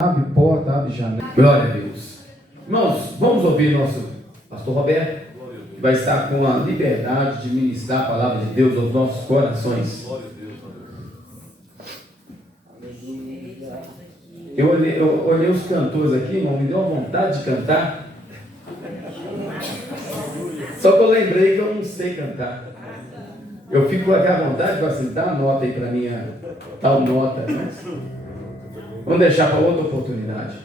Abre porta, abre janela. Glória a Deus. Irmãos, vamos ouvir nosso pastor Roberto, que vai estar com a liberdade de ministrar a palavra de Deus aos nossos corações. Eu olhei os cantores aqui, irmão, me deu uma vontade de cantar. Só que eu lembrei que eu não sei cantar. Eu fico com aquela vontade de assim, dá uma nota aí para mim, tal nota. Vamos deixar para outra oportunidade.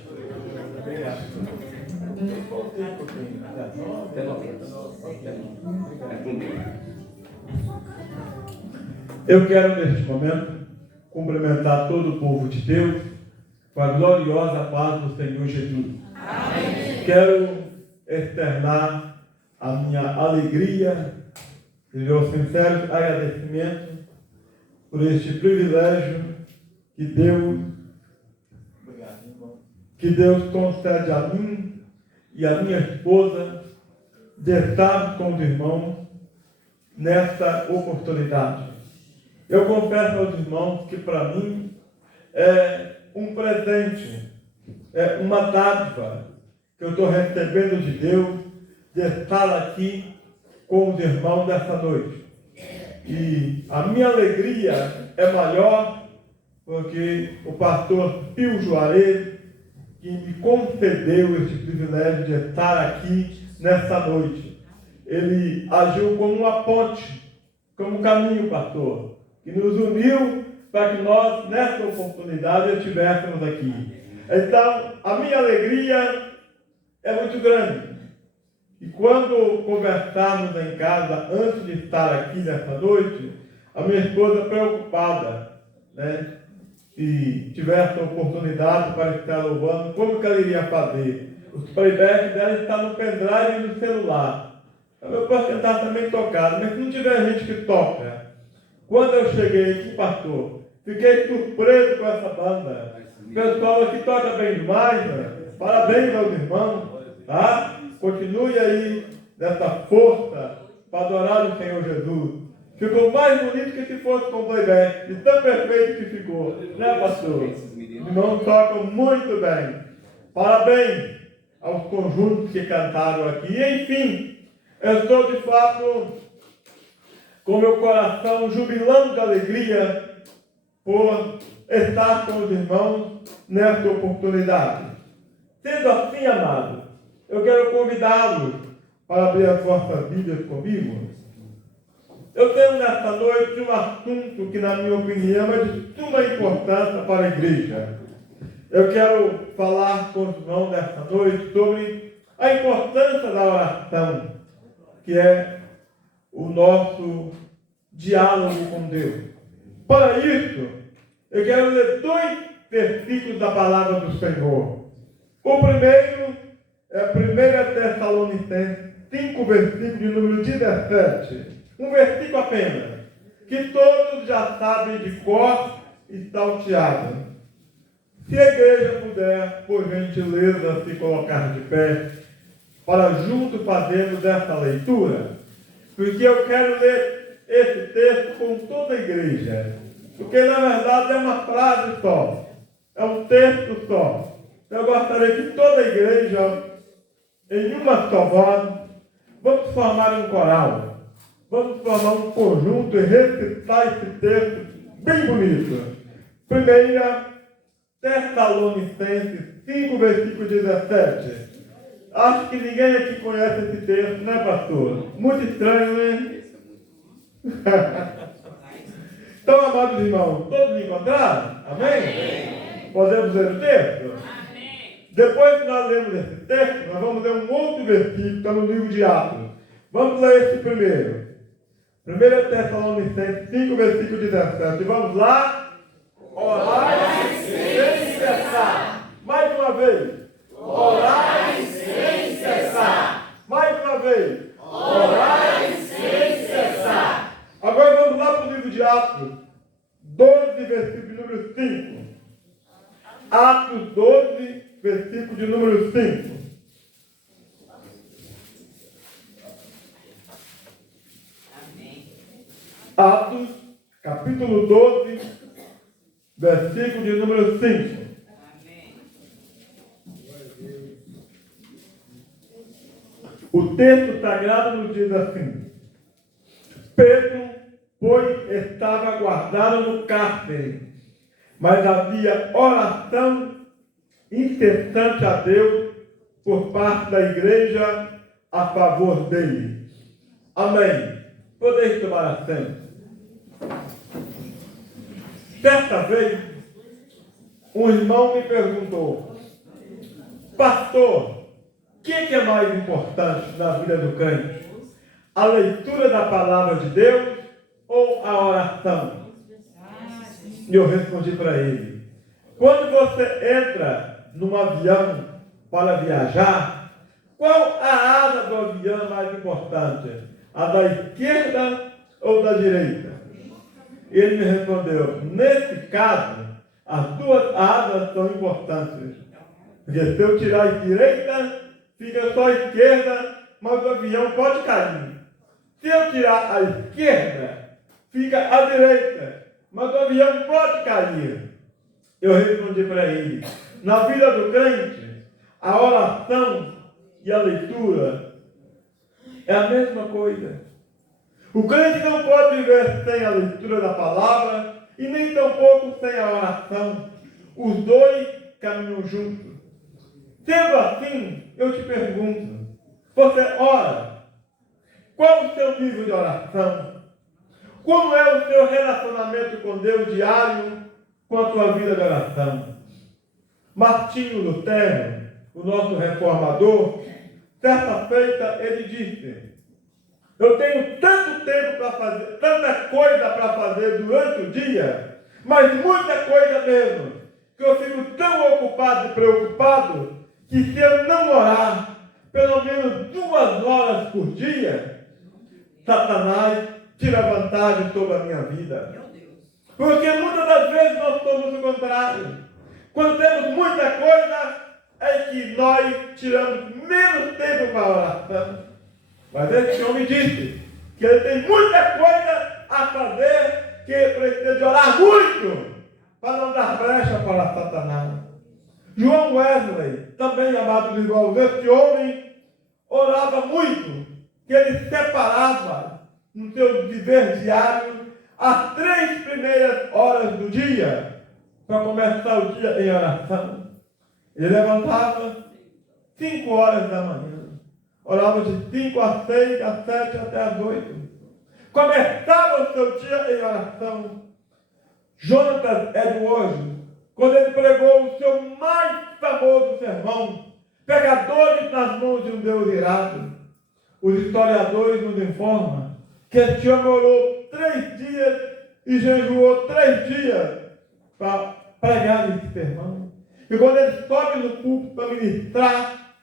Eu quero neste momento cumprimentar todo o povo de Deus com a gloriosa paz do Senhor Jesus. Amém. Quero externar a minha alegria e meu sincero agradecimento por este privilégio que Deus concede a mim e a minha esposa de estar com os irmãos nesta oportunidade. Eu confesso aos irmãos que para mim é um presente, é uma dádiva que eu estou recebendo de Deus de estar aqui com os irmãos nesta noite. E a minha alegria é maior porque o pastor Pio Juarez, que me concedeu este privilégio de estar aqui nesta noite, ele agiu como uma ponte, como um caminho, pastor, que nos uniu para que nós, nessa oportunidade, estivéssemos aqui. Então, a minha alegria é muito grande. E quando conversarmos em casa, antes de estar aqui nessa noite, a minha esposa preocupada, se tivesse a oportunidade para estar louvando, como que ela iria fazer? Os playbacks dela estão no pendrive e no celular. Eu posso tentar também tocar, mas se não tiver gente que toca. Quando eu cheguei aqui, pastor, fiquei surpreso com essa banda. O pessoal aqui toca bem demais, né? Parabéns aos irmãos, tá? Continue aí nessa força para adorar o Senhor Jesus. Ficou mais bonito que se fosse com playback, de tão perfeito que ficou, né, pastor? Os irmãos tocam muito bem. Parabéns aos conjuntos que cantaram aqui. E, enfim, eu estou de fato com meu coração jubilando de alegria por estar com os irmãos nesta oportunidade. Sendo assim, amado, eu quero convidá-los para abrir as vossas Bíblias comigo. Eu tenho nesta noite um assunto que, na minha opinião, é de suma importância para a igreja. Eu quero falar com os irmãos nesta noite sobre a importância da oração, que é o nosso diálogo com Deus. Para isso, eu quero ler 2 versículos da palavra do Senhor. O primeiro é 1 Tessalonicenses 5, versículo de número 17. Um versículo apenas, que todos já sabem de cor e salteado. Se a igreja puder, por gentileza, se colocar de pé, para junto fazermos essa leitura, porque eu quero ler esse texto com toda a igreja, porque na verdade é uma frase só, é um texto só. Eu gostaria que toda a igreja, em uma só voz, vamos formar um coral. Vamos formar um conjunto e recitar esse texto bem bonito. 1 Tessalonicenses 5, versículo 17. Acho que ninguém aqui conhece esse texto, né, pastor? Muito estranho, né? Então, amados irmãos, todos encontraram? Amém? Amém? Podemos ler o texto? Amém. Depois que nós lemos esse texto, nós vamos ler um outro versículo que está no livro de Atos. Vamos ler esse primeiro. 1 Tessalonicenses 5, versículo 17. Vamos lá? Orai sem cessar. Mais uma vez. Orai sem cessar. Mais uma vez. Orai sem cessar. Agora vamos lá para o livro de Atos 12, versículo número 5. Atos 12, versículo de número 5. Atos, capítulo 12, versículo de número 5. Amém. O texto sagrado nos diz assim: Pedro, pois, estava guardado no cárcere, mas havia oração incessante a Deus por parte da igreja a favor dele. Amém. Podeis tomar assento. Certa vez, um irmão me perguntou: pastor, o que é mais importante na vida do crente? A leitura da palavra de Deus ou a oração? E eu respondi para ele: quando você entra num avião para viajar, qual a asa do avião é mais importante? A da esquerda ou da direita? Ele me respondeu: nesse caso, as duas asas são importantes. Porque se eu tirar a direita, fica só a esquerda, mas o avião pode cair. Se eu tirar a esquerda, fica a direita, mas o avião pode cair. Eu respondi para ele: na vida do crente, a oração e a leitura é a mesma coisa. O crente não pode viver sem a leitura da palavra e nem tampouco sem a oração. Os dois caminham juntos. Sendo assim, eu te pergunto: você ora? Qual o seu nível de oração? Como é o seu relacionamento com Deus diário com a tua vida de oração? Martinho Lutero, o nosso reformador, certa feita ele disse: eu tenho tanto tempo para fazer, tanta coisa para fazer durante o dia, mas muita coisa mesmo, que eu fico tão ocupado e preocupado, que se eu não orar pelo menos 2 horas por dia, Satanás tira vantagem sobre a minha vida. Porque muitas das vezes nós somos o contrário. Quando temos muita coisa, é que nós tiramos menos tempo para a oração. Mas esse homem disse que ele tem muita coisa a fazer, que ele precisa de orar muito para não dar brecha para Satanás. João Wesley, também amado de igual, esse homem orava muito, que ele separava no seu viver diário as 3 primeiras horas do dia para começar o dia em oração. Ele levantava 5 horas da manhã. Orava de 5 às 6, às 7 até às 8. Começava o seu dia em oração. Jonathan Edwards, quando ele pregou o seu mais famoso sermão, Pegadores nas mãos de um Deus irado, os historiadores nos informam que esse homem orou 3 dias e jejuou 3 dias para pregar esse sermão. E quando ele sobe no púlpito para ministrar,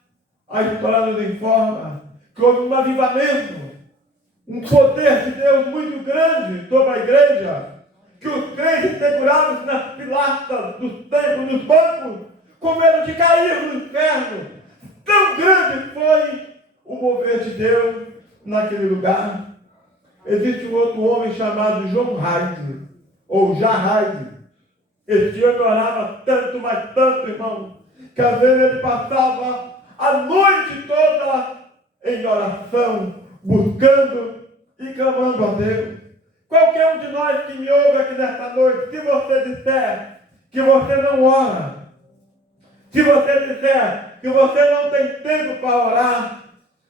a história nos informa que houve um avivamento, um poder de Deus muito grande sobre a igreja, que os crentes segurados nas pilastras dos templos, nos bancos, com medo de cair no inferno. Tão grande foi o mover de Deus naquele lugar. Existe um outro homem chamado John Hyde, ou Jarride. Esse homem orava tanto, mas tanto, irmão, que às vezes ele passava a noite toda em oração, buscando e clamando a Deus. Qualquer um de nós que me ouve aqui nesta noite, se você disser que você não ora, se você disser que você não tem tempo para orar,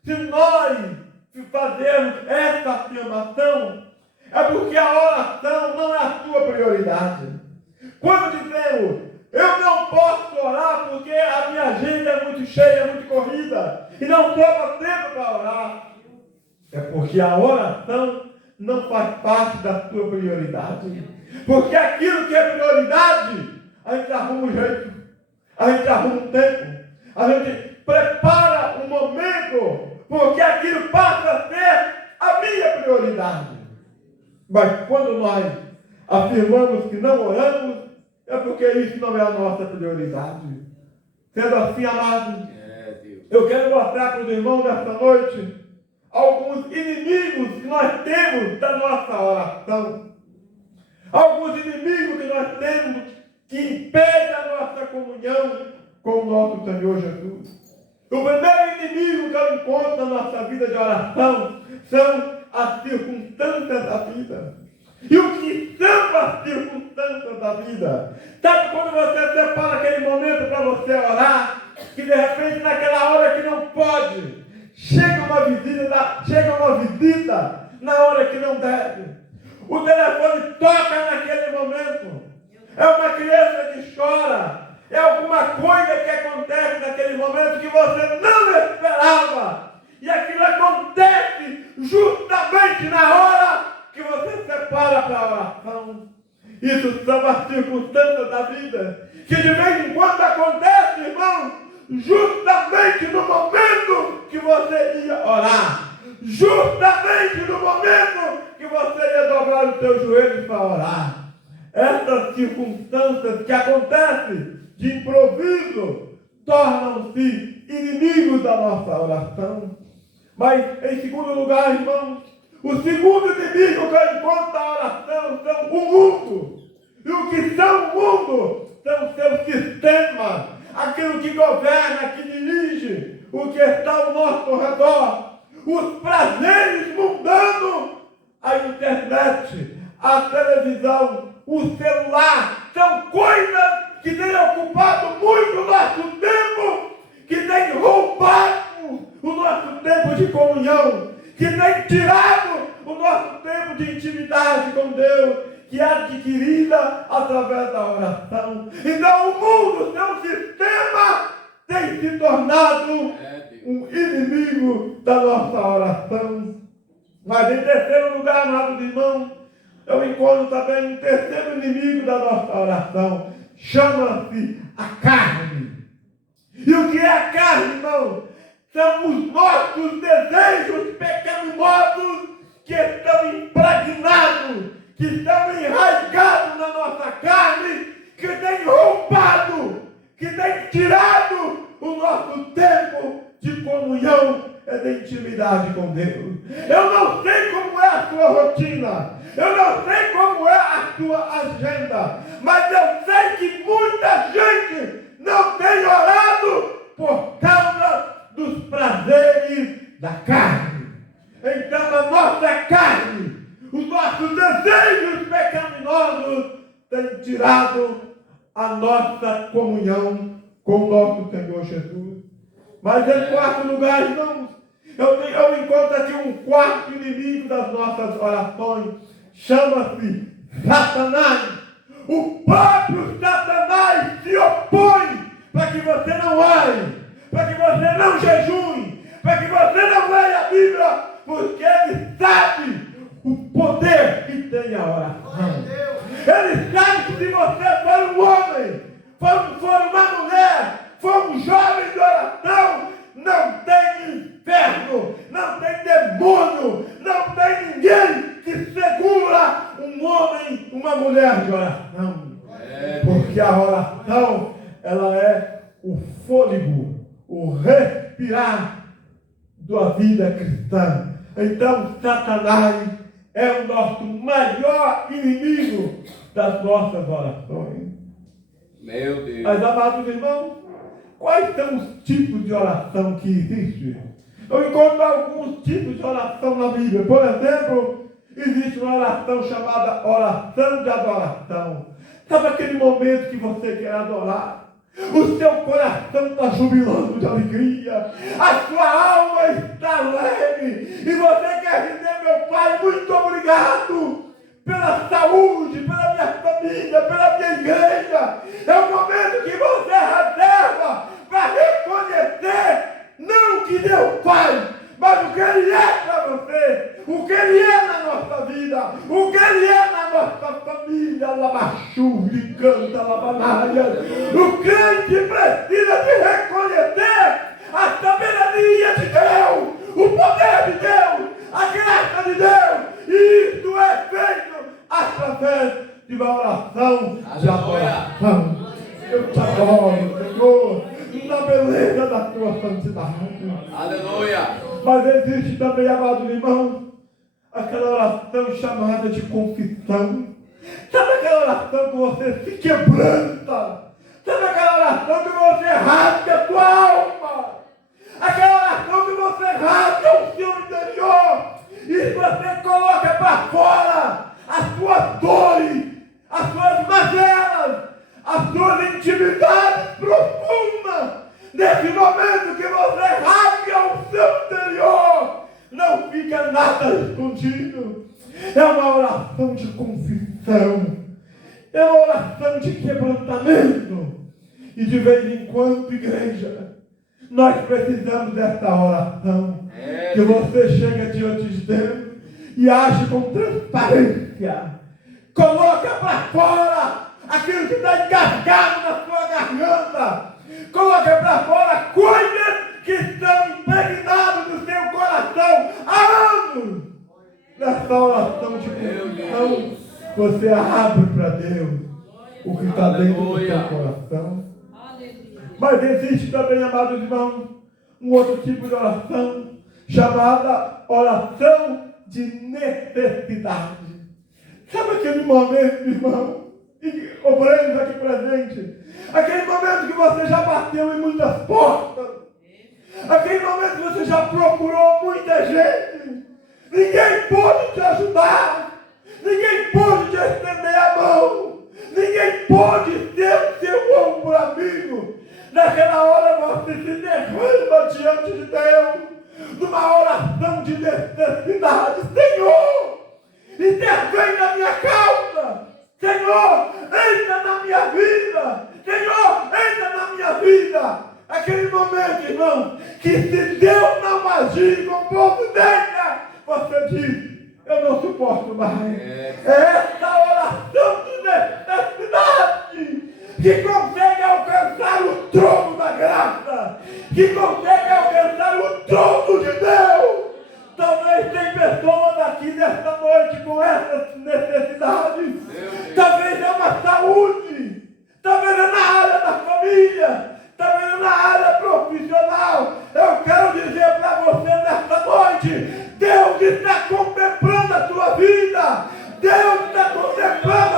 se nós fazermos essa afirmação, é porque a oração não é a sua prioridade. Quando dizemos: eu não posso orar porque a minha agenda é muito cheia, é muito corrida, e não sobra tempo para orar, é porque a oração não faz parte da sua prioridade. Porque aquilo que é prioridade, a gente arruma um jeito, a gente arruma um tempo, a gente prepara um momento, porque aquilo passa a ser a minha prioridade. Mas quando nós afirmamos que não oramos, é porque isso não é a nossa prioridade. Sendo assim, amado, eu quero mostrar para os irmãos nesta noite alguns inimigos que nós temos da nossa oração. Alguns inimigos que nós temos que impedem a nossa comunhão com o nosso Senhor Jesus. O primeiro inimigo que eu encontro na nossa vida de oração são as circunstâncias da vida. E o que são as circunstâncias da vida? Sabe quando você separa aquele momento para você orar, que de repente naquela hora que não pode, chega uma visita na hora que não deve. O telefone toca naquele momento. É uma criança que chora. É alguma coisa que acontece naquele momento que você não esperava. E aquilo acontece justamente na hora que você separa para a oração. Isso são as circunstâncias da vida, que de vez em quando acontece, irmão, justamente no momento que você ia orar. Justamente no momento que você ia dobrar os seus joelhos para orar. Essas circunstâncias que acontecem de improviso tornam-se inimigos da nossa oração. Mas, em segundo lugar, irmãos, o segundo inimigo que eu encontro na oração são o mundo. E o que são o mundo? São o seu sistema, aquilo que governa, que dirige o que está ao nosso redor. Os prazeres mundanos, a internet, a televisão, o celular, são coisas que têm ocupado muito o nosso tempo, que têm roubado o nosso tempo de comunhão, que têm tirado o nosso tempo de intimidade com Deus, que é adquirida através da oração. Então o mundo, seu sistema, tem se tornado um inimigo da nossa oração. Mas em terceiro lugar, amados irmãos, eu encontro também um terceiro inimigo da nossa oração. Chama-se a carne. E o que é a carne, irmão? São os nossos desejos pecaminosos que estão impregnados, que estão enraizados na nossa carne, que têm roubado, que têm tirado o nosso tempo de comunhão e de intimidade com Deus. Eu não sei como é a sua rotina, eu não sei como é a sua agenda, mas eu sei que muita gente não tem orado por causa dos prazeres da carne. Então a nossa carne, os nossos desejos pecaminosos têm tirado a nossa comunhão com o nosso Senhor Jesus. Mas em quarto lugar, irmãos, eu encontro aqui um quarto inimigo das nossas orações. Chama-se Satanás. O próprio Satanás se opõe para que você não ore, para que você não jejue, para que você não leia a Bíblia, porque ele sabe o poder que tem a oração. Ele sabe que se você for um homem, for uma mulher, for um jovem de oração, não tem inferno, não tem demônio, não tem ninguém que segura um homem, uma mulher de oração. Porque a oração, ela é o fôlego, o respirar da vida cristã. Então, Satanás é o nosso maior inimigo das nossas orações. Meu Deus. Mas, amados irmãos, quais são os tipos de oração que existem? Eu encontro alguns tipos de oração na Bíblia. Por exemplo, existe uma oração chamada oração de adoração. Sabe aquele momento que você quer adorar? O seu coração está jubilando de alegria, a sua alma está leve, e você quer dizer: meu Pai, muito obrigado pela saúde, pela minha família, pela minha igreja. É o momento que você reserva para reconhecer não o que Deus faz, mas o que Ele é para você, o que Ele é na nossa vida, o que Ele é na nossa família. Labachurri, canta, labanária. O crente precisa de reconhecer a soberania de Deus, o poder de Deus, a graça de Deus. E isso é feito através de uma oração de adoração. Eu te adoro, Senhor, na beleza da tua santidade. Aleluia. Mas existe também, amados irmãos, aquela oração chamada de confissão. Sabe aquela oração que você se quebranta? Sabe aquela oração que você rasga a tua alma? nesse momento que você rasga o seu interior, não fica nada escondido. É uma oração de confissão. É uma oração de quebrantamento. E de vez em quando, igreja, nós precisamos dessa oração. Que você chega diante de Deus e age com transparência. Coloca para fora aquilo que está engasgado na sua garganta. Coloca para fora coisas que estão impregnadas no seu coração há anos. Nessa oração de confissão, você abre para Deus o que está dentro do seu coração. Mas existe também, amados irmãos, um outro tipo de oração chamada oração de necessidade. Sabe aquele momento, irmão, obreiros aqui presente, aquele momento que você já bateu em muitas portas, aquele momento que você já procurou muita gente, ninguém pôde te ajudar, ninguém pôde te estender a mão, ninguém pôde ser o seu ombro amigo. Naquela hora você se derrama diante de Deus, numa oração de necessidade. Senhor, intervém na minha causa. Senhor, entra na minha vida. Senhor, entra na minha vida. Aquele momento, irmão, que se Deus não agir com providência, você diz, eu não suporto mais. É essa oração de necessidade que consegue alcançar o trono da graça, que consegue alcançar o trono de Deus. Talvez tem pessoas aqui nesta noite com essas necessidades. Talvez é uma saúde, talvez é na área da família, talvez é na área profissional. Eu quero dizer para você nesta noite, Deus está contemplando a sua vida. Deus está contemplando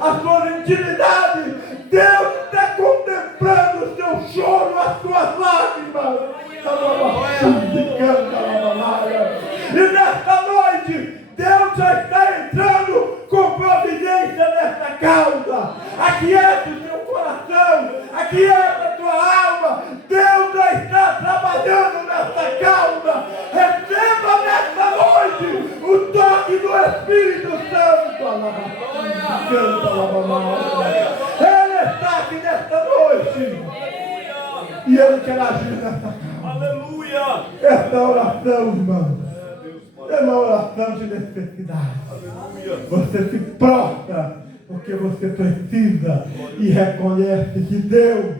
a sua intimidade. Deus está contemplando o seu choro, as suas lágrimas. E nesta noite, Deus já está entrando com providência nesta causa. Aquieta o seu coração, aquieta a tua alma. Deus já está trabalhando nesta causa. Receba nesta noite o toque do Espírito Santo. Ele está aqui nesta noite. E Ele quer agir nesta causa. Aleluia! Esta oração, irmão, é uma oração de necessidade. Você se prostra porque você precisa e reconhece que Deus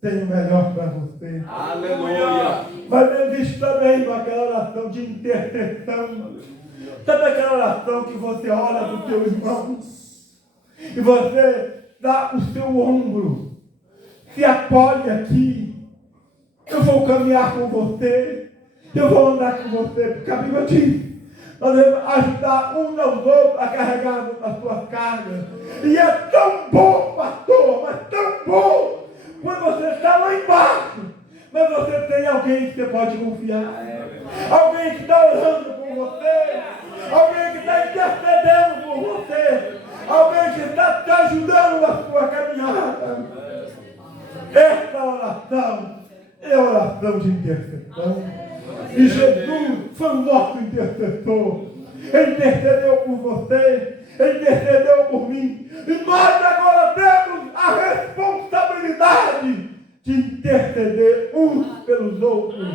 tem o melhor para você. Aleluia! Mas existe também aquela oração de intercessão. Sabe aquela oração que você ora do teu irmão e você dá o seu ombro, se apoia aqui. Eu vou caminhar com você, eu vou andar com você, porque a Bíblia diz, nós devemos ajudar uns aos outros a carregar as suas cargas. E é tão bom, pastor, mas tão bom, quando você está lá embaixo, mas você tem alguém que você pode confiar, alguém que está orando por você, alguém que está intercedendo por você, alguém que está te ajudando na sua caminhada. Essa oração é oração de intercessão. E Jesus foi o nosso intercessor. Ele intercedeu por você, Ele intercedeu por mim. E nós agora temos a responsabilidade de interceder uns pelos outros,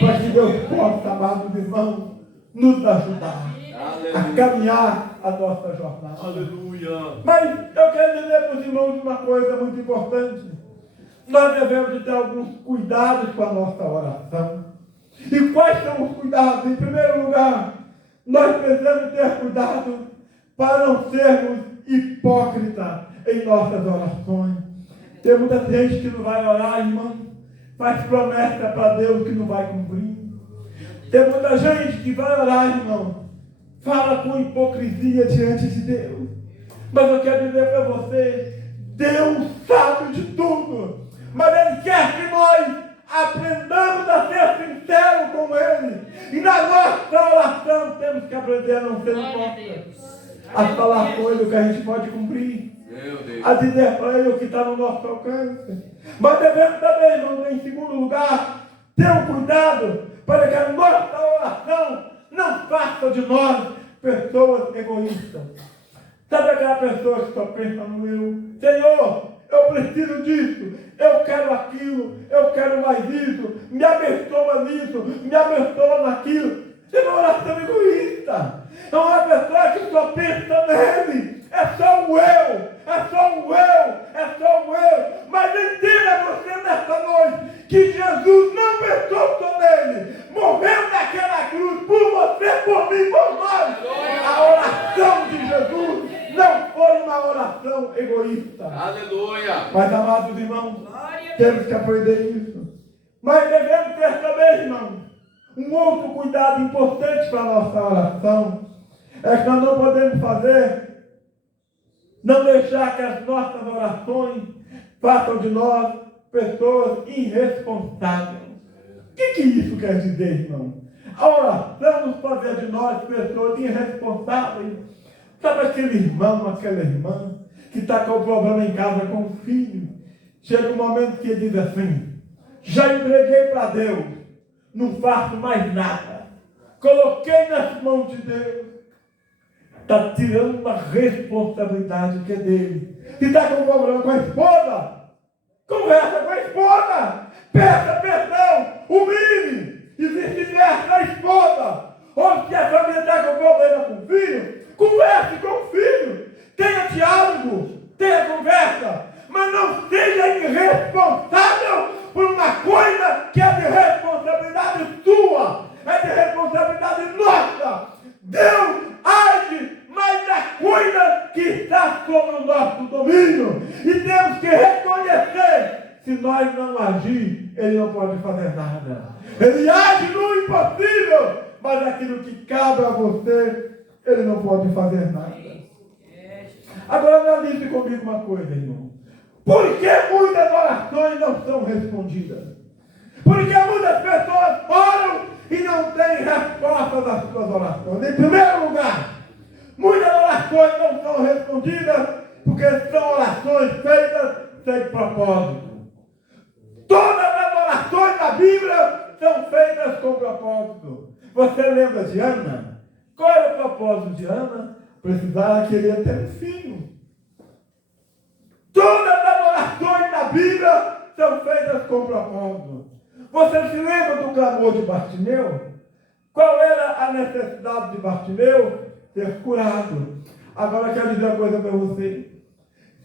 para que Deus possa, amados irmãos, nos ajudar a caminhar a nossa jornada. Aleluia! Mas eu quero dizer para os irmãos uma coisa muito importante. Nós devemos ter alguns cuidados com a nossa oração. E quais são os cuidados? Em primeiro lugar, nós precisamos ter cuidado para não sermos hipócritas em nossas orações. Tem muita gente que não vai orar, irmão, faz promessa para Deus que não vai cumprir. Tem muita gente que vai orar, irmão, fala com hipocrisia diante de Deus. Mas eu quero dizer para você, Deus sabe de tudo. Mas Ele quer que nós aprendamos a ser sinceros com Ele. E na nossa oração temos que aprender a não ser hipócritas, a falar coisas que a gente pode cumprir. Meu Deus. A dizer para ele o que está no nosso alcance. Mas devemos também, irmãos, em segundo lugar, ter um cuidado para que a nossa oração não faça de nós pessoas egoístas. Sabe aquela pessoa que só pensa no eu? Senhor, eu preciso disso, eu quero aquilo, eu quero mais isso, me abençoa nisso, me abençoa naquilo. É uma oração egoísta. É uma pessoa que só pensa nele. É só o eu, é só o eu, é só o eu. Mas entenda você nessa noite que Jesus não pensou só nele. Morreu naquela cruz por você, por mim, por nós. A oração de Jesus não foi uma oração egoísta. Aleluia. Mas, amados irmãos, temos que aprender isso. Mas devemos ter também, irmãos, um outro cuidado importante para a nossa oração. É que nós não podemos não deixar que as nossas orações façam de nós pessoas irresponsáveis. O que isso quer dizer, irmão? A oração nos fazer de nós pessoas irresponsáveis. Sabe aquele irmão, aquela irmã que está com problema em casa com o filho? Chega um momento que ele diz assim: já entreguei para Deus, não faço mais nada. Coloquei nas mãos de Deus. Está tirando uma responsabilidade que é dele. Se está com problema com a esposa, conversa com a esposa. Peça perdão, humilhe. E vice-versa a esposa. Ou se a família está com problema com o filho, converse com o filho. Tenha diálogo, tenha conversa. Mas não seja irresponsável por uma coisa que é de responsabilidade sua. É de responsabilidade nossa. Deus age, mas é coisa que está sob o nosso domínio. E temos que reconhecer. Se nós não agir, Ele não pode fazer nada. Ele age no impossível, mas aquilo que cabe a você, Ele não pode fazer nada. Agora analise comigo uma coisa, irmão. Por que muitas orações não são respondidas? Porque muitas pessoas oram e não têm resposta das suas orações. Em primeiro lugar, muitas orações não são respondidas porque são orações feitas sem propósito. Todas as orações da Bíblia são feitas com propósito. Você lembra de Ana? Qual era o propósito de Ana? Precisava, queria ter um filho. Todas as orações da Bíblia são feitas com propósito. Você se lembra do clamor de Bartimeu? Qual era a necessidade de Bartimeu? Ser curado. Agora eu quero dizer uma coisa para você.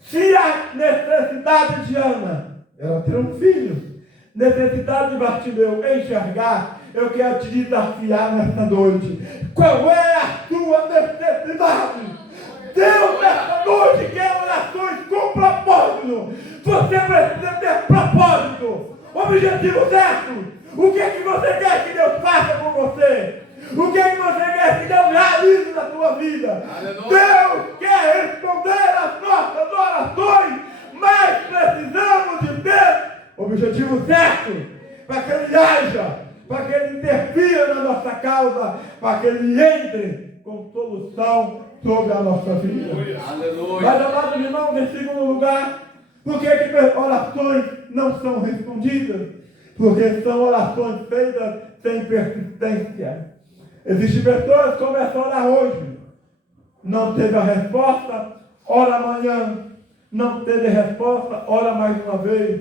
Se a necessidade de Ana era ter um filho, necessidade de Bartimeu enxergar, eu quero te desafiar nesta noite. Qual é a sua necessidade? Deus nesta noite quer orações com propósito. Você precisa ter propósito. Objetivo certo. O que é que você quer que Deus faça com você? O que é que você quer que Deus realize na sua vida? Aleluia. Deus quer responder às nossas orações, mas precisamos de ter objetivo certo para que Ele haja, para que Ele interfira na nossa causa, para que Ele entre com solução sobre a nossa vida. Aleluia. Mas, amados irmãos, em segundo lugar, por que orações não são respondidas? Porque são orações feitas sem persistência. Existem pessoas que começam a orar hoje, não teve a resposta, ora amanhã, não teve resposta, ora mais uma vez,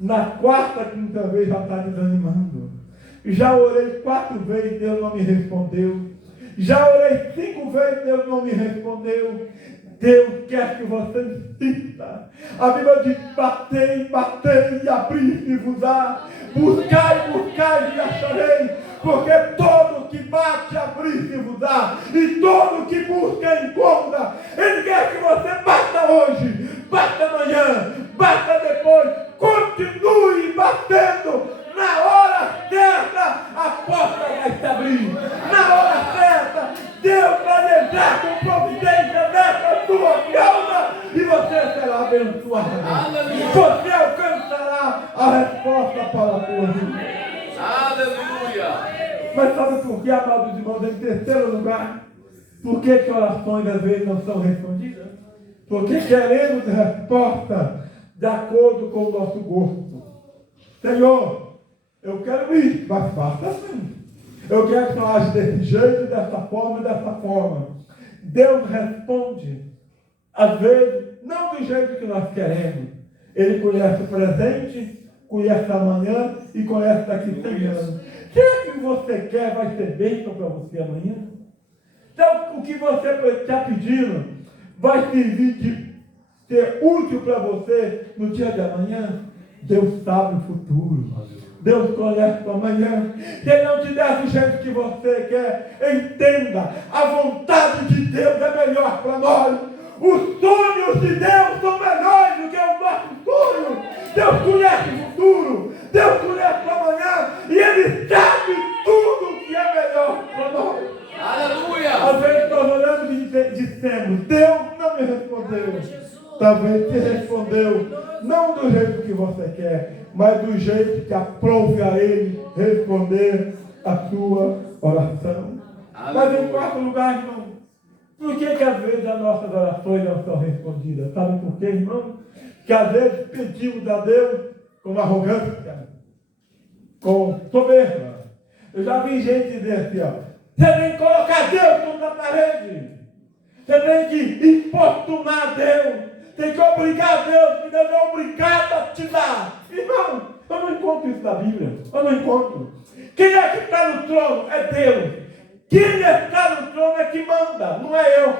na quarta, quinta vez já está desanimando. Já orei 4 vezes, Deus não me respondeu. Já orei 5 vezes, Deus não me respondeu. Deus quer que você insista. A Bíblia diz: batei, batei e abri-se-vos-á. Buscai, buscai e acharei. Porque todo que bate, abri-se-vos-á. E todo que busca, encontra. Ele quer que você bata hoje, bata amanhã, bata depois. Continue batendo. Na hora certa, a porta vai se abrir. Na hora certa, Deus vai entrar com providência nessa sua causa e você será abençoado. Aleluia. Você alcançará a resposta para a tua vida. Aleluia. Mas sabe por que, amados irmãos, em terceiro lugar, por que orações às vezes não são respondidas? Porque queremos resposta de acordo com o nosso gosto. Senhor, eu quero ir, mas faça assim. Eu quero que tu age desse jeito, dessa forma e dessa forma. Deus responde, às vezes, não do jeito que nós queremos. Ele conhece o presente, conhece amanhã e conhece daqui 100 anos. Será que o que você quer vai ser bênção para você amanhã? Então, o que você está pedindo vai servir de ser útil para você no dia de amanhã? Deus sabe o futuro. Deus conhece o amanhã. Se Ele não te der do jeito que você quer, entenda, a vontade de Deus é melhor para nós. Os sonhos de Deus são melhores do que o nosso sonho. Deus conhece o futuro, Deus conhece o amanhã, e Ele sabe tudo que é melhor para nós. Aleluia! Às vezes nós oramos e dissemos, Deus não me respondeu. Talvez te respondeu, não do jeito que você quer, mas do jeito que aprove a Ele responder a sua oração. Aleluia. Mas em quarto lugar, irmão, por que às vezes as nossas orações não são respondidas? Sabe por quê, irmão? Que às vezes pedimos a Deus com arrogância, com soberba. Eu já vi gente dizer assim, ó, você tem que colocar Deus contra a parede. Você tem que importunar Deus. Tem que obrigar Deus, que Deus é obrigado a te dar. Irmão, eu não encontro isso na Bíblia. Eu não encontro. Quem é que está no trono? É Deus. Quem está no trono é que manda, não é eu.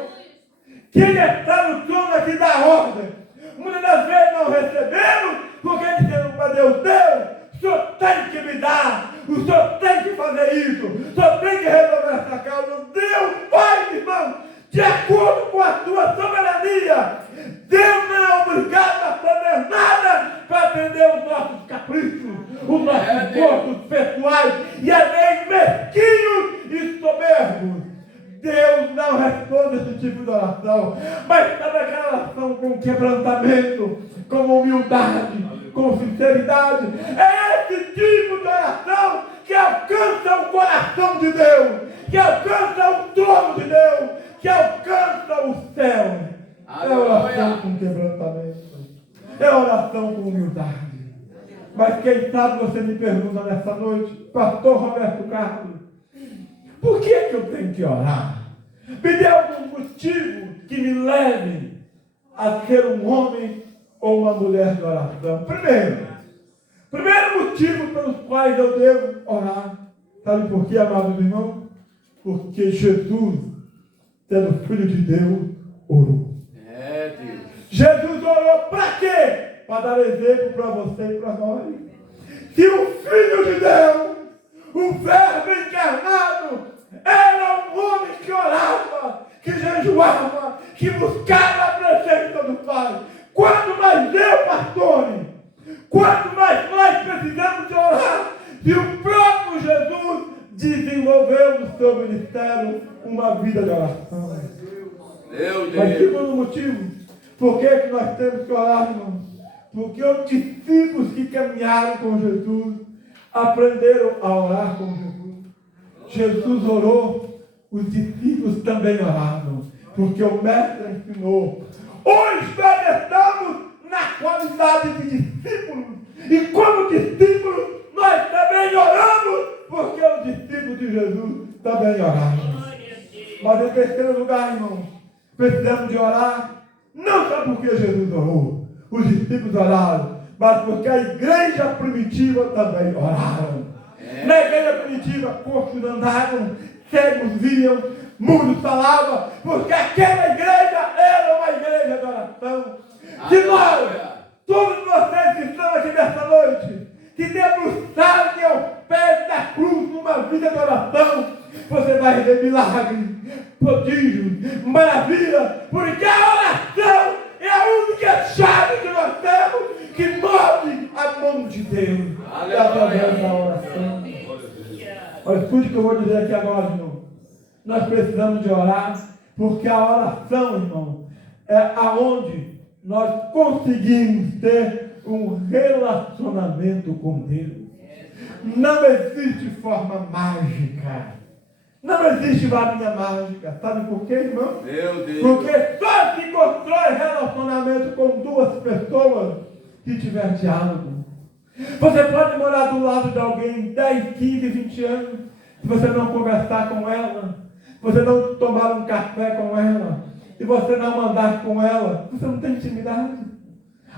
Quem está no trono é que dá ordem. Muitas das vezes não recebemos, porque dizemos para Deus, o Senhor tem que me dar, o Senhor tem que fazer isso, o Senhor tem que resolver essa causa. Deus faz, irmão, de acordo com a sua soberania. Deus não é obrigado a fazer nada para atender os nossos caprichos, os nossos gostos pessoais e até mesquinhos e soberbos. Deus não responde esse tipo de oração, mas sabe aquela oração com quebrantamento, com humildade, com sinceridade? É esse tipo de oração que alcança o coração de Deus, que alcança o trono de Deus, que alcança o céu. É oração com quebrantamento, é oração com humildade. Mas quem sabe você me pergunta nessa noite, pastor Roberto Carlos, por que eu tenho que orar? Me dê algum motivo que me leve a ser um homem ou uma mulher de oração. Primeiro motivo pelos quais eu devo orar. Sabe por quê, amados irmãos? Porque Jesus, sendo Filho de Deus, orou. Deus. Jesus orou para quê? Para dar exemplo para você e para nós. Se o Filho de Deus, o Verbo encarnado, era um homem que orava, que jejuava, que buscava a presença do Pai. Quanto mais eu, pastores, quanto mais nós precisamos de orar, se o próprio Jesus desenvolveu no seu ministério uma vida de oração. Mas segundo motivo, por que nós temos que orar, irmão? Porque os discípulos que caminharam com Jesus aprenderam a orar com Jesus. Jesus orou, os discípulos também oravam, porque o mestre ensinou. Hoje nós estamos na qualidade de discípulos, e como discípulos nós também oramos, porque os discípulos de Jesus também oravam. Mas em terceiro lugar, irmão, precisamos de orar, não só porque Jesus orou, os discípulos oraram, mas porque a igreja primitiva também oraram. Na igreja primitiva, coxos andavam, cegos viam, mudos falavam, porque aquela igreja era uma igreja de oração. Se nós, todos vocês que estão aqui nesta noite, que debruçarem aos pés da cruz numa vida de oração, você vai ver milagres, prodígios, maravilha, porque a oração é a única chave que nós temos que move a mão de Deus. É através da oração. Olha, escute o que eu vou dizer aqui agora, irmão. Nós precisamos de orar, porque a oração, irmão, é aonde nós conseguimos ter um relacionamento com Deus. Não existe forma mágica. Não existe varinha mágica. Sabe por quê, irmão? Meu Deus. Porque só se constrói relacionamento com duas pessoas que tiver diálogo. Você pode morar do lado de alguém 10, 15, 20 anos, se você não conversar com ela, se você não tomar um café com ela, se você não andar com ela, você não tem intimidade.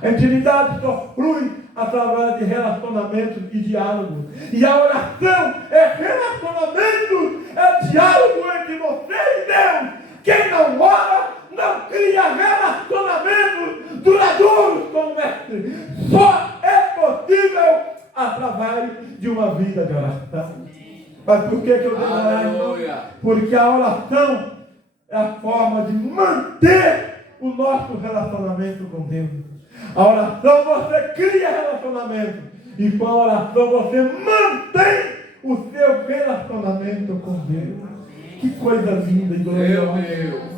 A intimidade só flui através de relacionamento e diálogo. E a oração é relacionamento, é diálogo entre você e Deus. Quem não ora, não cria relacionamento duradouro com o Mestre. Só é possível através de uma vida de oração. Mas por que eu devo orar, irmão? Porque a oração é a forma de manter o nosso relacionamento com Deus. A oração você cria relacionamento. E com a oração você mantém o seu relacionamento com Deus. Que coisa linda e gloriosa.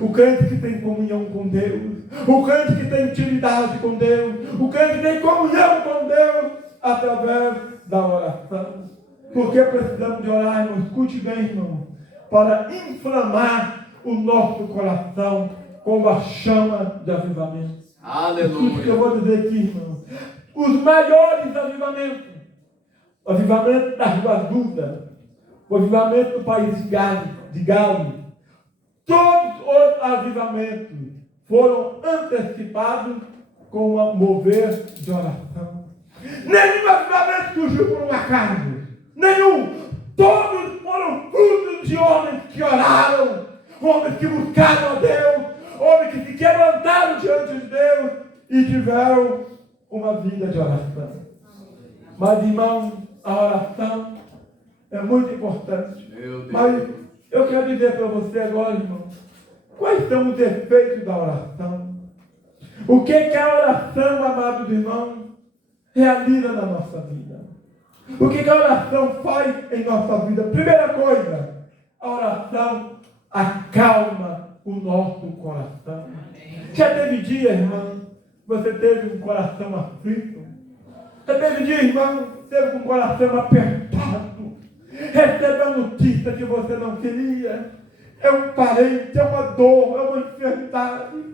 O crente que tem comunhão com Deus, o crente que tem intimidade com Deus, o crente que tem comunhão com Deus através da oração. Porque precisamos de orar, irmão? Escute bem, irmão. Para inflamar o nosso coração como a chama de avivamento. Aleluia. Escute o que eu vou dizer aqui, irmão. Os maiores avivamentos, o avivamento da Rua Ajuda, o avivamento do país de Galo, todos os avivamentos foram antecipados com o mover de oração. Nenhum avivamento surgiu por um acaso. Nenhum. Todos foram frutos de homens que oraram, homens que buscaram a Deus, homens que se quebrantaram diante de Deus e tiveram uma vida de oração. Mas, irmão, a oração é muito importante. Mas eu quero dizer para você agora, irmão, quais são os efeitos da oração? O que a oração, amados irmãos, realiza na nossa vida? O que a oração faz em nossa vida? Primeira coisa, a oração acalma o nosso coração. Já teve dia, irmão, você teve um coração aflito? Já teve dia, irmão, teve um coração apertado? Recebe a notícia que você não queria? É um parente, é uma dor, é uma enfermidade.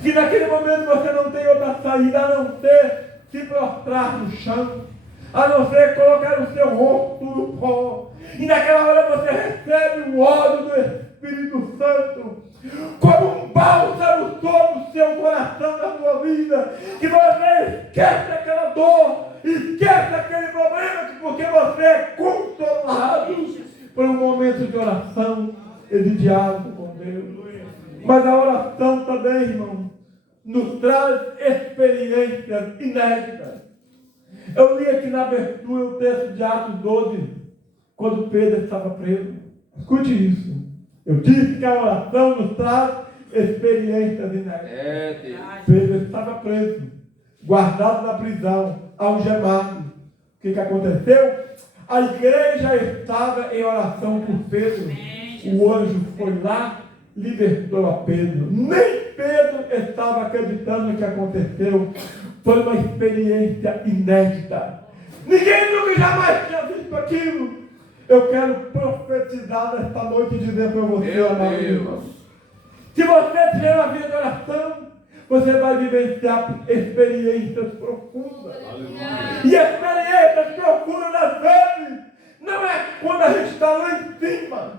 Que naquele momento você não tem outra saída a não ser se prostrar no chão, a não ser colocar o seu rosto no pó. E naquela hora você recebe o óleo do Espírito Santo como um bálsamo sobre o seu coração, na sua vida, que você esquece aquela dor, esquece aquele problema, porque você é consolado por um momento de oração e de diálogo com Deus. Mas a oração também, irmão, nos traz experiências inéditas. Eu li aqui na abertura o texto de Atos 12, quando Pedro estava preso. Escute isso. Eu disse que a oração nos traz experiências inéditas. Pedro estava preso, guardado na prisão, algemado. O que aconteceu? A igreja estava em oração por Pedro. O anjo foi lá, libertou a Pedro. Nem Pedro estava acreditando no que aconteceu. Foi uma experiência inédita. Ninguém nunca jamais tinha visto aquilo. Eu quero profetizar nesta noite e dizer para você, amado irmão, se você tiver uma vida de oração, você vai vivenciar experiências profundas. E experiências profundas, às vezes, não é quando a gente está lá em cima,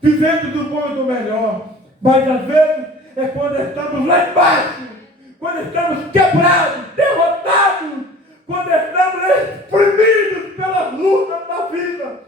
vivendo do bom e do melhor, mas às vezes é quando estamos lá embaixo, quando estamos quebrados, derrotados, quando estamos exprimidos pelas lutas da vida.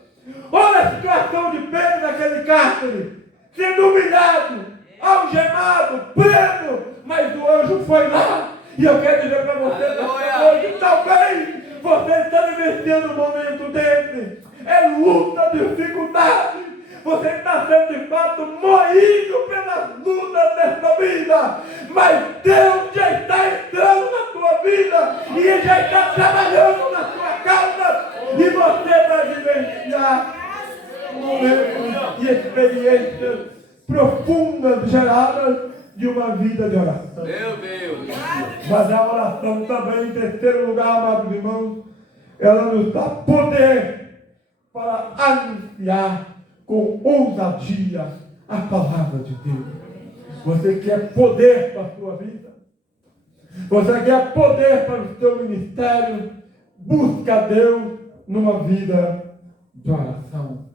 Olha a situação de Pedro naquele cárcere, sendo humilhado, algemado, preso, mas o anjo foi lá. E eu quero dizer para você hoje, talvez você está vivenciando um momento desse. É luta, dificuldade. Você está sendo de fato moído pelas lutas desta vida. Mas Deus já está entrando na tua vida e Ele já está trabalhando na sua causa. E você vai vivenciar momentos e experiências profundas geradas de uma vida de oração. Meu Deus. Mas a oração também, em terceiro lugar, amados irmãos, ela nos dá poder para anunciar com ousadia a palavra de Deus. Você quer poder para a sua vida? Você quer poder para o seu ministério? Busca Deus numa vida de oração.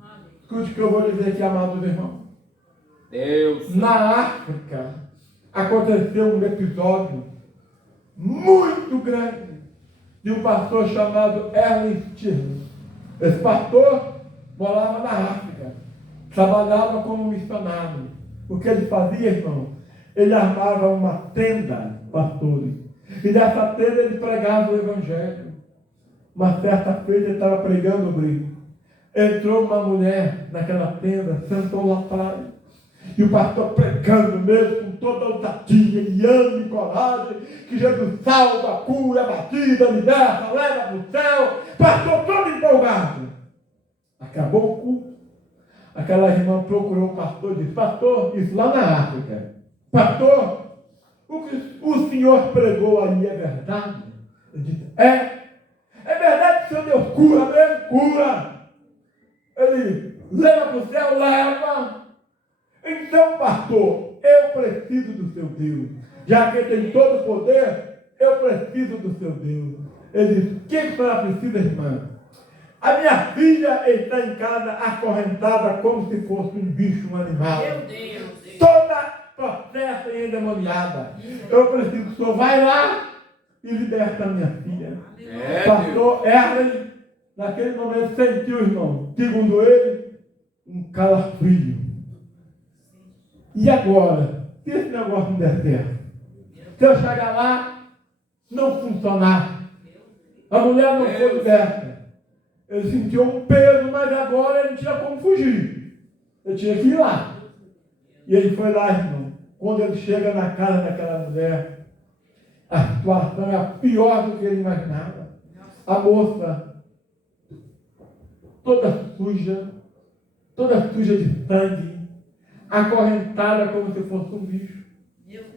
Escute o que eu vou dizer aqui, amados irmãos. Deus. Na África aconteceu um episódio muito grande de um pastor chamado Erling Stirling. Esse pastor morava na África, trabalhava como missionário. O que ele fazia, irmão? Ele armava uma tenda, pastores, e nessa tenda ele pregava o evangelho. Uma certa feita ele estava pregando o brilho. Entrou uma mulher naquela tenda, sentou lá atrás. E o pastor pregando mesmo, com toda ousadia, e ânimo e coragem, que Jesus salva, cura, batiza, liberta, leva para o céu. Pastor todo empolgado. Acabou o culto. Aquela irmã procurou o pastor e disse: pastor, isso lá na África. Pastor, o que o senhor pregou aí é verdade? Ele disse: é verdade que o Senhor Deus cura mesmo? Cura. Ele leva para o céu, leva. Então, pastor, eu preciso do seu Deus. Já que ele tem todo o poder, eu preciso do seu Deus. Ele disse: o que a senhora precisa, irmã? A minha filha está em casa acorrentada como se fosse um bicho, um animal. Meu Deus. Toda possessa e endemoniada. Eu preciso que o senhor vai lá e liberta a minha filha. Pastor Erlen, naquele momento, sentiu, irmão, segundo ele, um calafrio. E agora? Se esse negócio não der certo? Se eu chegar lá, não funcionar, a mulher não foi liberta. Ele sentiu um peso, mas agora ele não tinha como fugir. Ele tinha que ir lá. E ele foi lá, irmão. Quando ele chega na casa daquela mulher, a situação é a pior do que ele imaginava. A moça, toda suja de sangue, acorrentada como se fosse um bicho.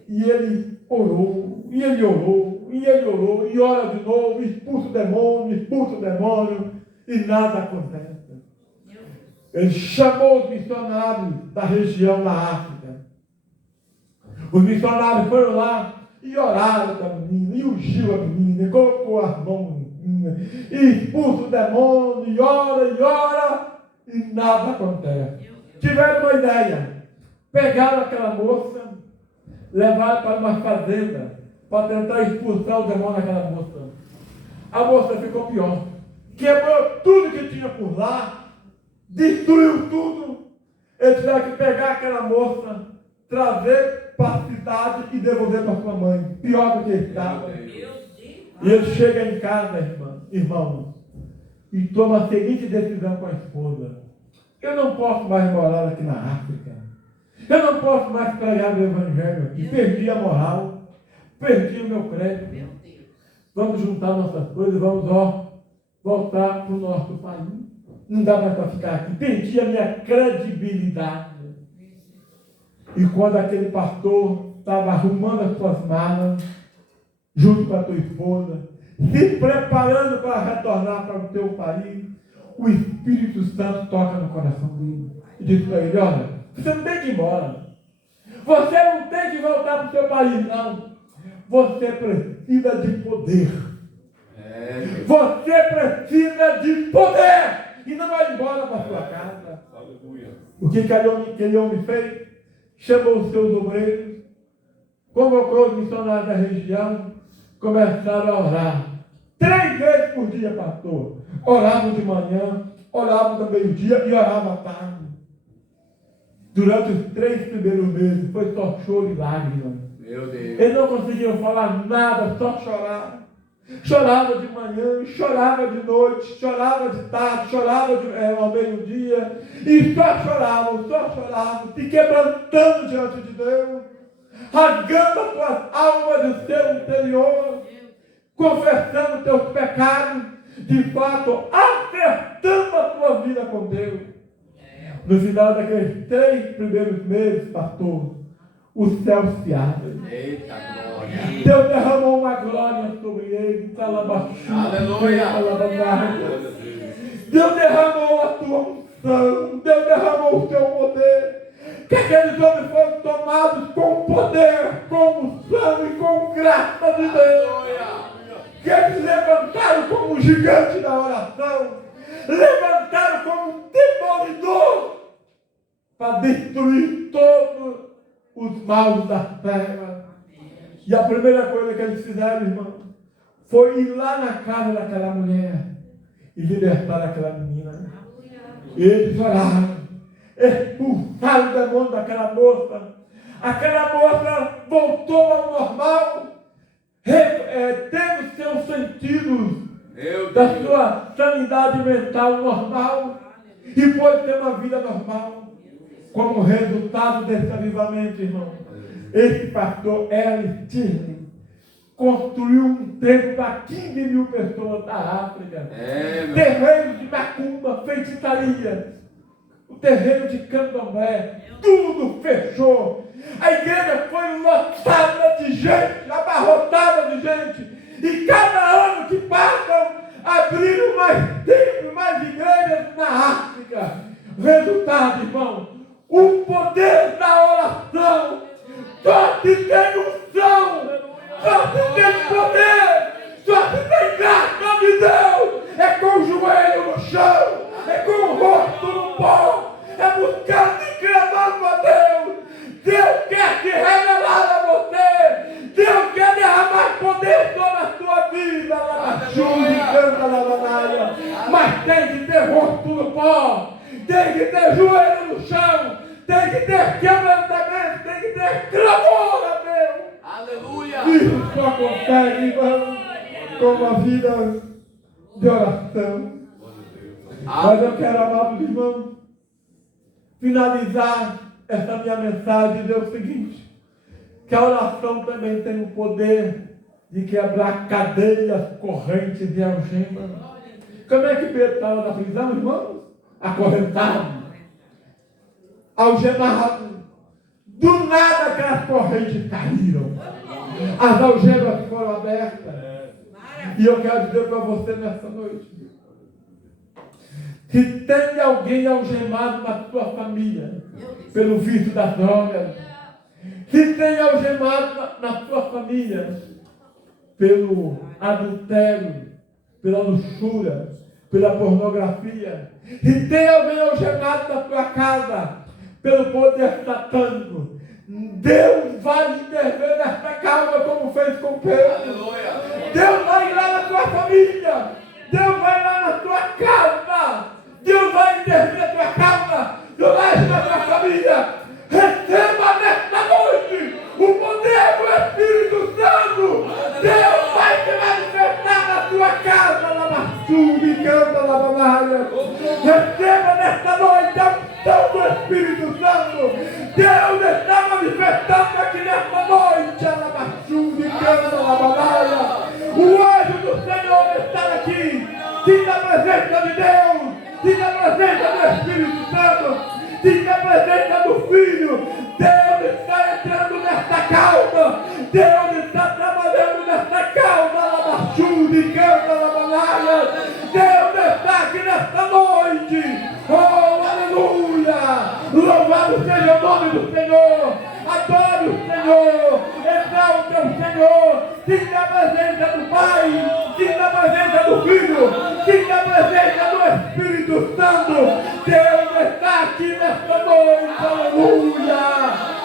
E ele orou, e ele orou, e ele orou, e ora de novo, expulsa o demônio, e nada acontece. Ele chamou os missionários da região da África. Os missionários foram lá e oraram com a menina, e ungiu a menina, e colocou as mãos na menina, e expulsa o demônio, e ora, e nada acontece. Tiveram uma ideia. Pegaram aquela moça, levaram para uma fazenda, para tentar expulsar o demônio daquela moça. A moça ficou pior. Quebrou tudo que tinha por lá, destruiu tudo. Eles tiveram que pegar aquela moça, trazer para a cidade e devolver para sua mãe. Pior do que estava. E ele chega em casa, irmão, e toma a seguinte decisão com a esposa: eu não posso mais morar aqui na África. Eu não posso mais pregar o evangelho aqui. Perdi a moral, perdi o meu crédito. Vamos juntar nossas coisas e vamos voltar para o nosso país. Não dá mais para ficar aqui. Perdi a minha credibilidade. E quando aquele pastor estava arrumando as suas malas, junto com a tua esposa, se preparando para retornar para o teu país, o Espírito Santo toca no coração dele e diz para ele: olha, você não tem que ir embora. Você não tem que voltar para o seu país, não. Você precisa de poder. Você precisa de poder. E não vai embora para a sua casa. O que aquele homem fez? Chamou os seus obreiros, convocou os missionários da região, começaram a orar. 3 vezes por dia, pastor. Oravam de manhã, oravam do meio-dia e oravam à tarde. Durante os 3 primeiros meses, foi só choro e lágrimas. Meu Deus. Eles não conseguiam falar nada, só chorar. Chorava de manhã, chorava de noite, chorava de tarde, chorava ao meio-dia, e só choravam, se quebrantando diante de Deus, rasgando as tuas almas do seu interior, confessando teus pecados, de fato, acertando a tua vida com Deus. No final daqueles 3 primeiros meses, pastor, o céu se abre. Eita glória. Deus derramou uma glória sobre ele. Aleluia. Deus derramou a tua unção. Deus derramou aqueles homens foram tomados com poder, com unção e com graça de Deus. Que eles levantaram como um gigante da oração, levantaram como um demolidor para destruir todos os maus da terra. E a primeira coisa que eles fizeram, irmão, foi ir lá na casa daquela mulher e libertar aquela menina. E eles oraram, expulsaram o demônio daquela moça. Aquela moça voltou ao normal, teve os seus sentidos da sua sanidade mental normal e pôde ter uma vida normal. Como resultado desse avivamento, irmão, esse pastor Ellis Tirley construiu um templo para 15 mil pessoas da África. Terreiro de macumba, feitiçaria, o terreiro de candomblé, tudo fechou. A igreja foi lotada de gente, abarrotada de gente. E cada ano que passam, abriram mais templos, mais igrejas na África. Resultado, irmão, o poder da oração. Só se tem unção, só se tem poder, só se tem graça de Deus. É com o joelho no chão, é com o rosto no pó, é buscando e clamando a Deus. Deus quer se revelar a você. Deus quer derramar poder sobre a sua vida. Mas tem que ter rosto no pó, tem que ter joelho no chão, tem que ter quebrantamento, tem que ter clamor a Deus. Aleluia! Isso só consegue, irmão, com uma vida de oração. Mas eu quero, amados irmãos, finalizar essa minha mensagem e dizer o seguinte: que a oração também tem o poder de quebrar cadeias, correntes e algemas. Como é que Pedro estava na prisão, irmãos? Acorrentado, algemado. Do nada aquelas correntes caíram, as algemas foram abertas. E eu quero dizer para você nessa noite: se tem alguém algemado na sua família pelo vício das drogas, se tem algemado na sua família pelo adultério, pela luxúria, pela pornografia, se tem alguém algemado na sua casa pelo poder satânico, Deus vai intervir nessa causa como fez com Pedro. Deus vai ir lá na sua família, Deus vai lá na sua casa, Deus vai intervir na sua casa, do lado da sua família. Receba nesta noite o poder do Espírito Santo. Deus vai se manifestar na sua casa, na Maçuda e canta na Bamária. Receba nesta noite a unção do Espírito Santo. Deus está manifestando aqui nesta noite, na Maçuda e canta na Bamária. O anjo do Senhor está aqui. Sinta a presença de Deus, sinta a presença do Espírito Santo, sinta a presença do Filho. Deus está entrando nesta causa, Deus está trabalhando nesta causa, Labachuda e canta Labanaya. Deus está aqui nesta noite. Oh, aleluia! Louvado seja o nome do Senhor. Adore o Senhor, exalte o Senhor. Sinta a presença do Pai, sinta a presença do Filho, sinta a presença do Espírito Santo. Deus está aqui nesta noite. Aleluia,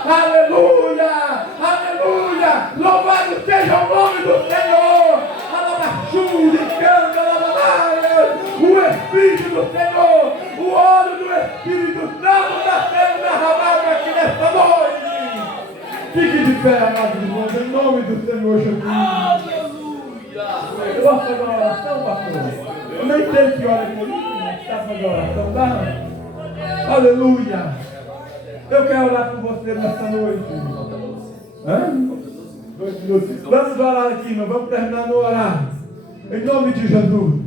aleluia, aleluia. Louvado seja o nome do Senhor. Alabaxude, canta, alabaia. O Espírito do Senhor, o óleo do Espírito Santo está sendo derramado aqui nesta noite. Fique de pé, amados irmãos, em nome do Senhor Jesus. Aleluia! Eu vou fazer uma oração, pastor. Eu nem sei que hora que está fazendo oração, tá? Aleluia! Eu quero orar por você nesta noite. Vamos orar aqui, irmão. Vamos terminar no orar. Em nome de Jesus.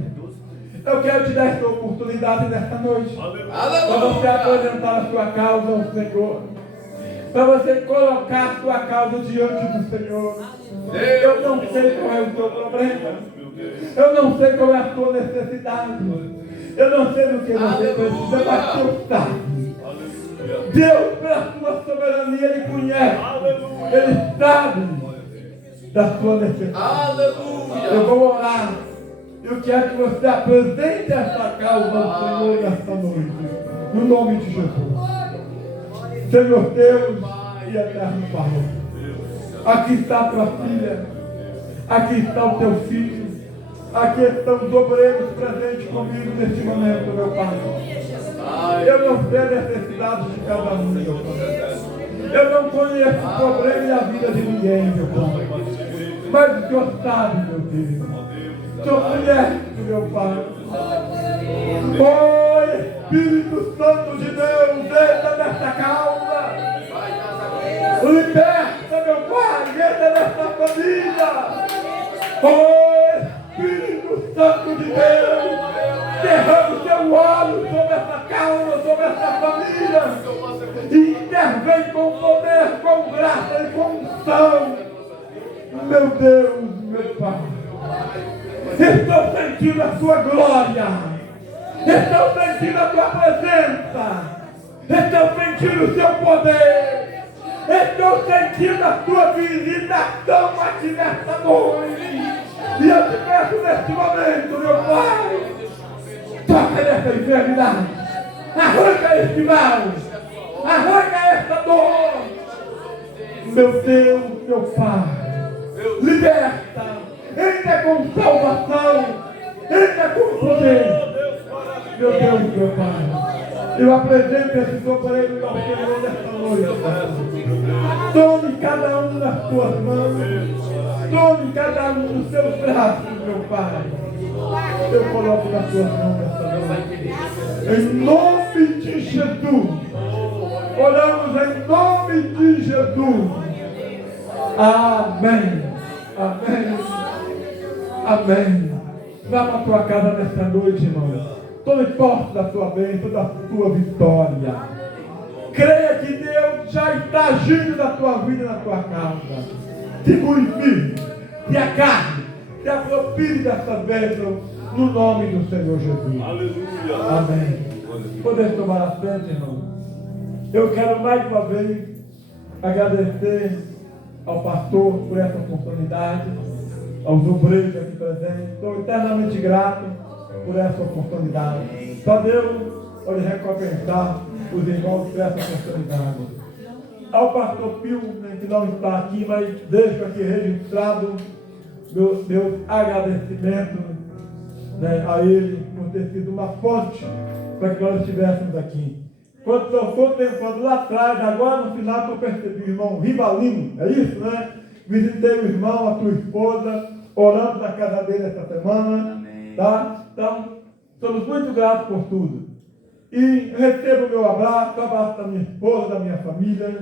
Eu quero te dar essa oportunidade nesta noite. Para você apresentar a sua causa ao Senhor. Para você colocar a sua causa diante do Senhor. Eu não sei qual é o seu problema. Eu não sei qual é a sua necessidade. Eu não sei do que você precisa, mas Deus sabe. Deus, pela sua soberania, Ele conhece. Ele sabe da sua necessidade. Eu vou orar. Eu quero que você apresente essa causa ao Senhor nesta noite. No nome de Jesus. Senhor Deus e eterno Pai. Aqui está a tua filha. Aqui está o teu filho. Aqui estão os obreiros presentes comigo neste momento, meu Pai. Eu não sei a necessidade de cada um, meu Pai. Eu não conheço o problema e a vida de ninguém, meu Pai. Mas o Senhor sabe, meu Deus. O Senhor conhece, meu Pai. Oh, Espírito Santo de Deus, entra nesta causa. Liberta, meu Pai, entra nesta família. Oh, Espírito Santo de Deus, derrama o teu óleo sobre essa causa, sobre essa família. E intervém com poder, com graça e com unção. Meu Deus, meu Pai. Estou sentindo a sua glória. Estou sentindo a tua presença. Estou sentindo o seu poder. Estou sentindo a tua visitação aqui nesta noite. E eu te peço neste momento, meu Pai, toca nessa enfermidade. Arranca este mal. Arranca essa dor. Meu Deus, meu Pai, liberta. Entra com salvação. Entra com poder. Meu Deus, meu Pai, eu apresento esse obreiro ao Senhor nesta noite. Tome cada um nas tuas mãos. Tome cada um nos seus braços, meu Pai. Eu coloco nas tuas mãos nesta noite. Em nome de Jesus. Oramos em nome de Jesus. Amém. Amém. Amém. Vá para a tua casa nesta noite, irmão. Tome posse da tua bênção, da tua vitória. Creia que Deus já está agindo na tua vida e na tua causa. Segure firme, se agarre, se aproprie dessa bênção no nome do Senhor Jesus. Aleluia. Amém. Podemos tomar assento, irmão. Eu quero mais uma vez agradecer ao pastor por essa oportunidade, aos obreiros aqui presentes. Estou eternamente grato por essa oportunidade. Só Deus pode recompensar os irmãos por essa oportunidade. Ao pastor Pio, né, que não está aqui, mas deixo aqui registrado meu agradecimento, né, a ele por ter sido uma fonte para que nós estivéssemos aqui. Quando eu estou contemplando lá atrás, agora no final que eu percebi o irmão Rivalino, é isso, né? Visitei o irmão, a tua esposa, orando na casa dele essa semana. Amém. Tá? Então, somos muito gratos por tudo. E recebo o meu abraço, o abraço da minha esposa, da minha família.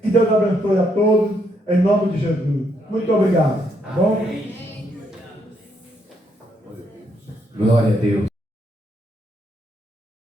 Que Deus abençoe a todos, em nome de Jesus. Muito obrigado. Tá bom? Glória a Deus.